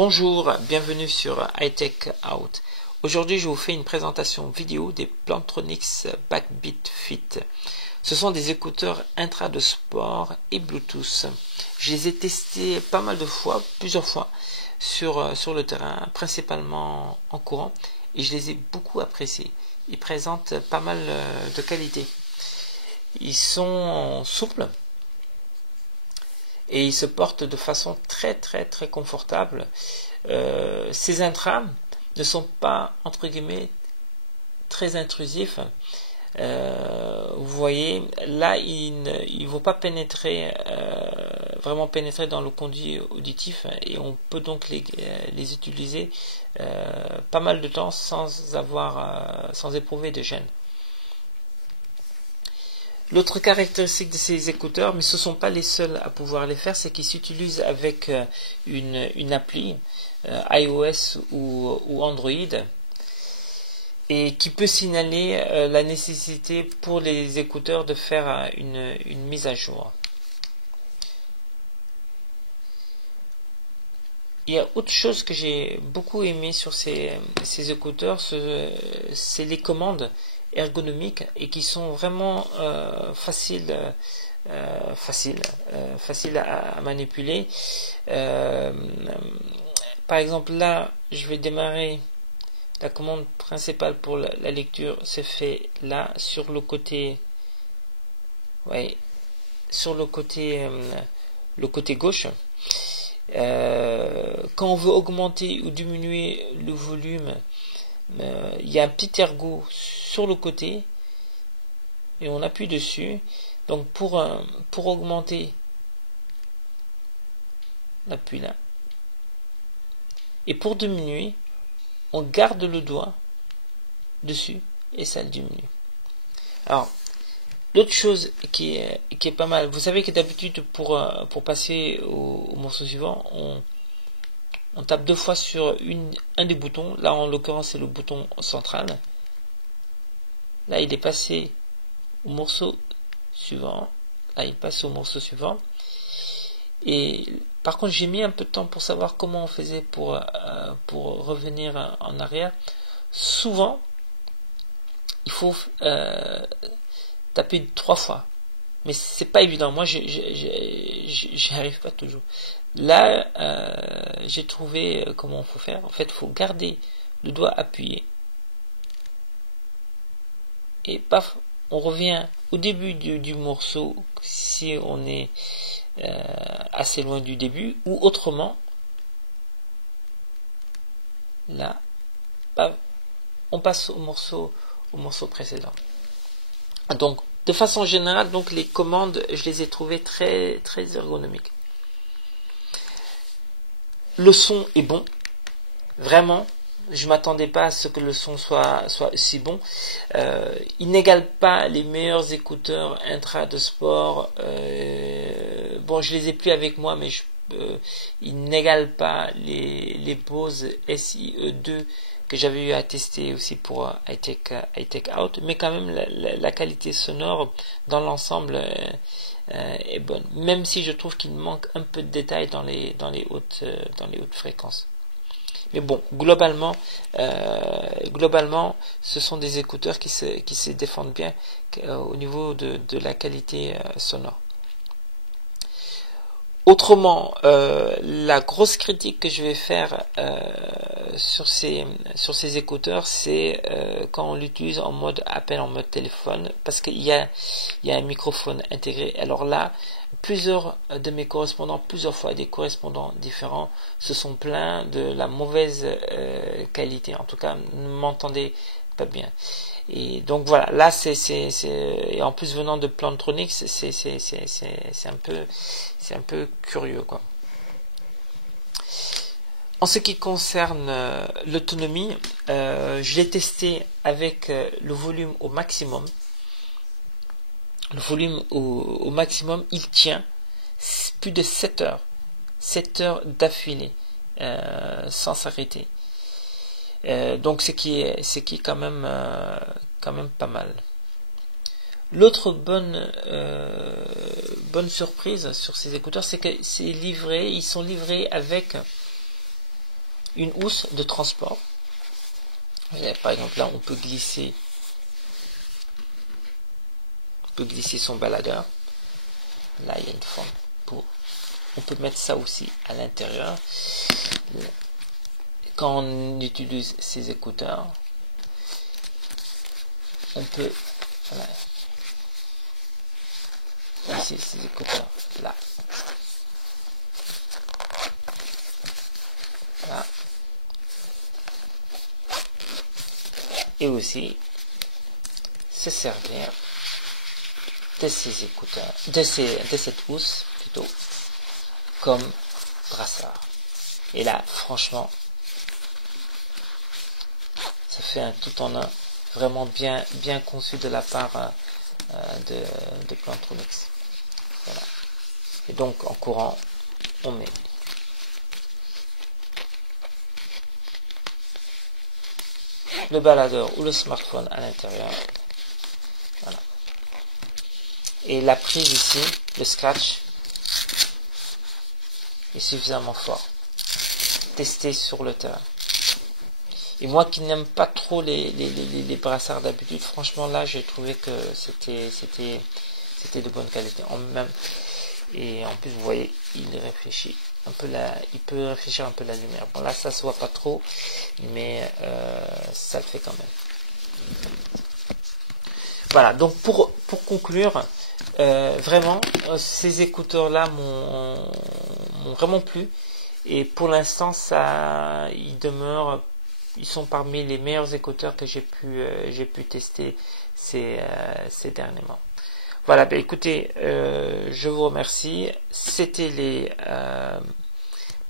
Bonjour, bienvenue sur iTech Out. Aujourd'hui, je vous fais une présentation vidéo des Plantronics Backbeat Fit. Ce sont des écouteurs intra de sport et Bluetooth. Je les ai testés pas mal de fois, plusieurs fois, sur le terrain, principalement en courant, et je les ai beaucoup appréciés. Ils présentent pas mal de qualité. Ils sont souples et ils se portent de façon très confortable. Ces intras ne sont pas entre guillemets très intrusifs. Vous voyez, là il ne vont pas pénétrer vraiment pénétrer dans le conduit auditif, et on peut donc les utiliser pas mal de temps sans éprouver de gêne. L'autre caractéristique de ces écouteurs, mais ce ne sont pas les seuls à pouvoir les faire, c'est qu'ils s'utilisent avec une appli iOS ou Android, et qui peut signaler la nécessité pour les écouteurs de faire une mise à jour. Il y a autre chose que j'ai beaucoup aimé sur ces écouteurs, c'est les commandes ergonomiques, et qui sont vraiment faciles à manipuler. Par exemple, là, je vais démarrer. La commande principale pour la lecture se fait là, sur le côté, le côté gauche. Quand on veut augmenter ou diminuer le volume, il y a un petit ergot sur le côté et on appuie dessus. Donc pour augmenter, on appuie là, et pour diminuer, on garde le doigt dessus et ça diminue. Alors, l'autre chose qui est pas mal, vous savez que d'habitude pour passer au morceau suivant, on tape deux fois sur un des boutons. Là, en l'occurrence, c'est le bouton central. Là, il est passé au morceau suivant. Là, il passe au morceau suivant. Et par contre, j'ai mis un peu de temps pour savoir comment on faisait pour revenir en arrière. Souvent, il faut taper 3 fois. Mais c'est pas évident. Moi, j'y arrive pas toujours. Là, j'ai trouvé comment il faut faire. En fait, il faut garder le doigt appuyé. Et paf, on revient au début du morceau si on est assez loin du début, ou autrement, là, paf, on passe au morceau précédent. Donc, de façon générale, donc les commandes, je les ai trouvées très ergonomiques. Le son est bon, vraiment. Je m'attendais pas à ce que le son soit si bon. Il n'égale pas les meilleurs écouteurs intra de sport. Bon, je les ai plus avec moi, mais il n'égale pas les Bose SIE2 que j'avais eu à tester aussi pour iTech Out. Mais quand même, la qualité sonore dans l'ensemble est bonne. Même si je trouve qu'il manque un peu de détails dans les hautes fréquences. Mais bon, globalement, ce sont des écouteurs qui se défendent bien au niveau de la qualité sonore. Autrement, la grosse critique que je vais faire sur ces écouteurs, c'est quand on l'utilise en mode appel, en mode téléphone, parce qu'il y a un microphone intégré. Alors là, plusieurs de mes correspondants, plusieurs fois des correspondants différents, se sont plaints de la mauvaise qualité. En tout cas, ne m'entendaient pas bien. Et donc voilà, là et en plus venant de Plantronics, c'est un peu curieux, quoi. En ce qui concerne l'autonomie, je l'ai testé avec le volume au maximum. Le volume au maximum, il tient plus de 7 heures. 7 heures d'affilée, sans s'arrêter. Donc ce qui est quand même pas mal. L'autre bonne surprise sur ces écouteurs, c'est que ils sont livrés avec une housse de transport. Par exemple, là, on peut glisser son baladeur. Là, il y a une forme pour. On peut mettre ça aussi à l'intérieur. Quand on utilise ces écouteurs, on peut. Voilà, ici, ces écouteurs là. Là. Et aussi se servir de ces écouteurs, de cette housse plutôt, comme brassard. Et là, franchement, ça fait un tout en un vraiment bien conçu de la part de Plantronics. Voilà. Et donc en courant, on met le baladeur ou le smartphone à l'intérieur. Voilà. Et la prise ici, le scratch, est suffisamment fort. Testé sur le terrain. Et moi qui n'aime pas trop les brassards d'habitude, franchement là j'ai trouvé que c'était de bonne qualité. Et en plus vous voyez, il réfléchit un peu il peut réfléchir un peu la lumière. Bon là ça se voit pas trop, mais ça le fait quand même. Voilà, donc pour conclure, vraiment ces écouteurs là m'ont vraiment plu. Et pour l'instant ils sont parmi les meilleurs écouteurs que j'ai pu tester ces derniers mois. Voilà, ben écoutez, je vous remercie. C'était les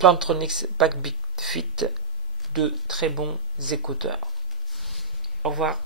Plantronics Backbeat Fit, de très bons écouteurs. Au revoir.